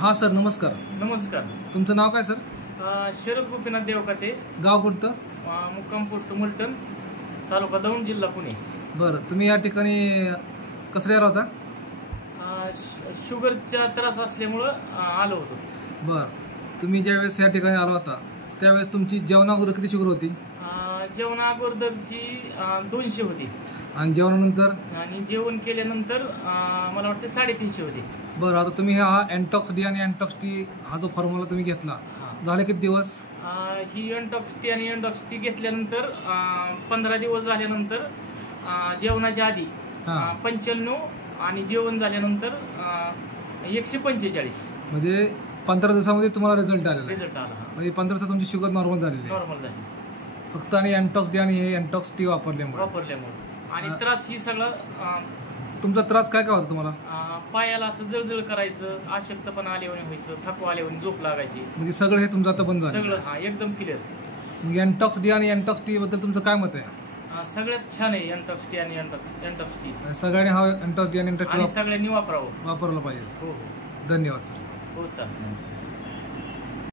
हां सर, नमस्कार. नमस्कार. तुमचं नाव काय सर? शरद गोपीनाथ देवकाते, गाव कुठतं? मुक्काम पोस्ट मुलटण, तालुका दौंड, जिल्हा पुणे. बरं, तुम्ही या ठिकाणी कसल्यावर होता? शुगरचा त्रास असल्यामुळं आलो होतो. बरं, तुम्ही ज्यावेळेस या ठिकाणी आला होता त्यावेळेस तुमची जेवणावर किती शुगर होती? जेवणा अगोदरची 200 होती आणि जेवणानंतर? आणि जेवण केल्यानंतर मला वाटतं 350 होती. बरं, आता तुम्ही हा अँटॉक्स डी आणि अँटॉक्स टी हा जो फॉर्म्युला तुम्ही घेतला, झाले किती दिवस? ही अँटॉक्स टी आणि अँटॉक्स टी घेतल्यानंतर 15 दिवस झाल्यानंतर जेवणाच्या आधी 95 आणि जेवण झाल्यानंतर 145. म्हणजे 15 दिवसामध्ये तुम्हाला रिझल्ट आला? म्हणजे 15 दिवसात तुमची शुगर नॉर्मल झाली? फक्त आणि अँटॉक्स डी आणि हे अँटॉक्स टी वापरल्यामुळे. आणि त्रास ही सगळं तुमचा त्रास काय काय होता तुम्हाला? पायाला असं जळजळ करायचं, अशक्तपणा आल्याने व्हायचं, थकवा आल्याने झोप लागायची. म्हणजे सगळं हे तुमचं आता बंद झालं? सगळं एकदम क्लिअर. मग अँटॉक्स डी आणि अँटॉक्स टी बद्दल तुमचं काय मत आहे? सगळ्यात छान आहे अँटॉक्स टी आणि अँटॉक्स टी. सगळ्यांनी हा अँटॉक्स डी आणि अँटॉक्स टी सगळ्यांनी वापरावं. वापरलं पाहिजे. हो. धन्यवाद सर. हो, चालेल.